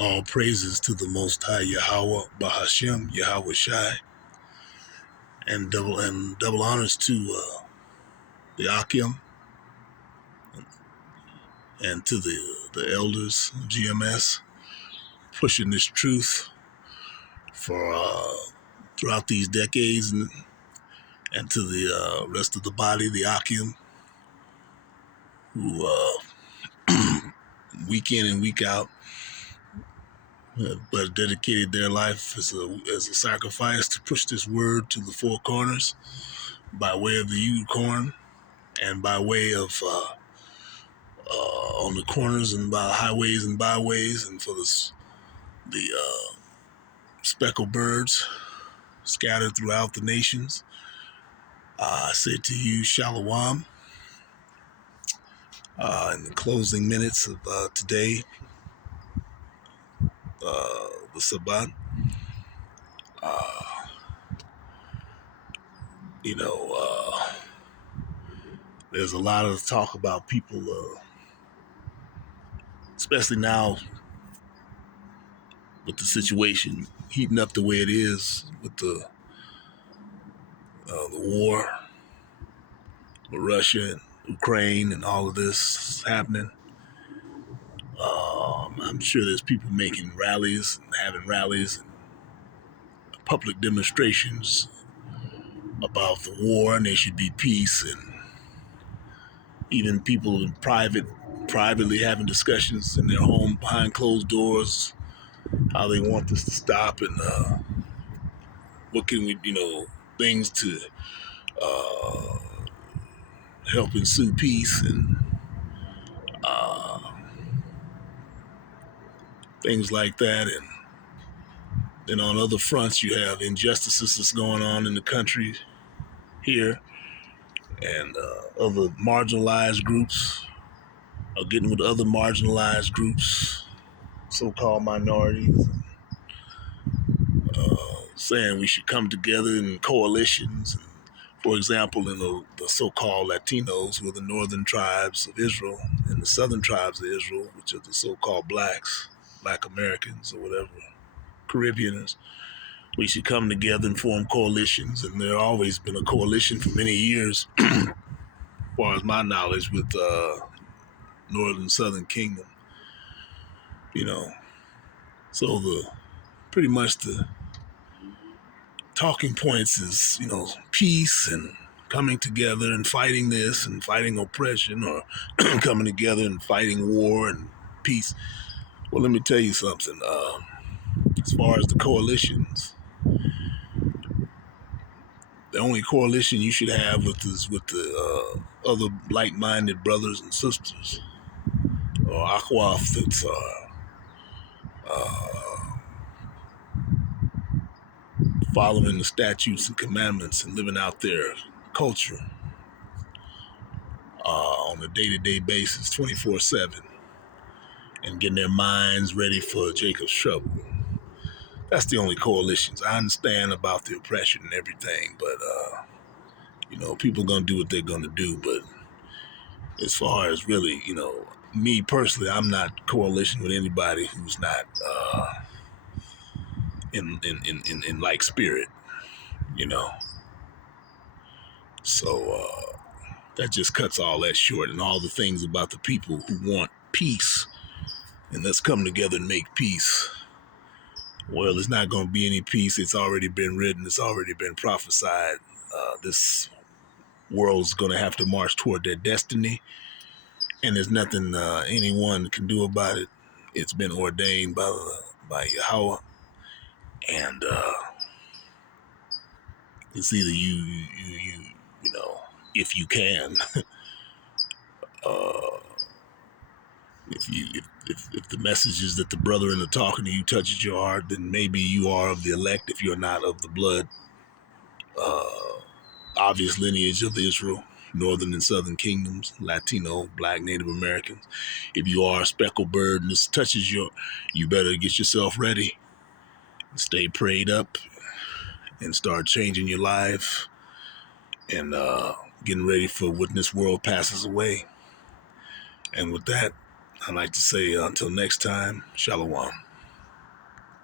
All praises to the Most High Yahweh, Bahashem, Yahweh Shai, and double honors to the Akim and to the elders of GMS, pushing this truth for throughout these decades, and to the rest of the body, the Akim, who week in and week out, but dedicated their life as a sacrifice to push this word to the four corners by way of the unicorn and by way of on the corners and by highways and byways, and for the speckled birds scattered throughout the nations. I say to you, Shalom, in the closing minutes of today, the Sabbath. You know, there's a lot of talk about people, especially now with the situation heating up the way it is with the war with Russia and Ukraine and all of this happening. I'm sure there's people making rallies and having rallies and public demonstrations about the war, and there should be peace, and even people in privately having discussions in their home behind closed doors, how they want this to stop, and what can we, things to help ensue peace, and things like that. And then on other fronts, you have injustices that's going on in the country here, and other marginalized groups are getting with other marginalized groups, so-called minorities, saying we should come together in coalitions. And, for example, in the so-called Latinos, who are the northern tribes of Israel, and the southern tribes of Israel, which are the so-called blacks, Black Americans or whatever, Caribbeans, we should come together and form coalitions. And there's always been a coalition for many years, as far as my knowledge, with Northern Southern Kingdom. So pretty much the talking points is, peace and coming together and fighting this and fighting oppression, or coming together and fighting war and peace. Well, let me tell you something. As far as the coalitions, the only coalition you should have with the other like-minded brothers and sisters, or akhwaf, that's following the statutes and commandments and living out their culture on a day-to-day basis, 24/7, and getting their minds ready for Jacob's trouble. That's the only coalitions. I understand about the oppression and everything, but people are gonna do what they're gonna do. But as far as really, me personally, I'm not coalition with anybody who's not in like spirit, So that just cuts all that short, and all the things about the people who want peace and let's come together and make peace. Well, there's not going to be any peace. It's already been written. It's already been prophesied. This world's going to have to march toward their destiny, and there's nothing anyone can do about it. It's been ordained by Yahweh, and it's either you if you can, if the message is that the brother in the talking to you touches your heart, then maybe you are of the elect. If you're not of the blood, obvious lineage of Israel, northern and southern kingdoms, Latino, black, Native Americans. If you are a speckled bird and this touches you better get yourself ready, stay prayed up, and start changing your life, and getting ready for when this world passes away. And with that, I'd like to say until next time, Shalom.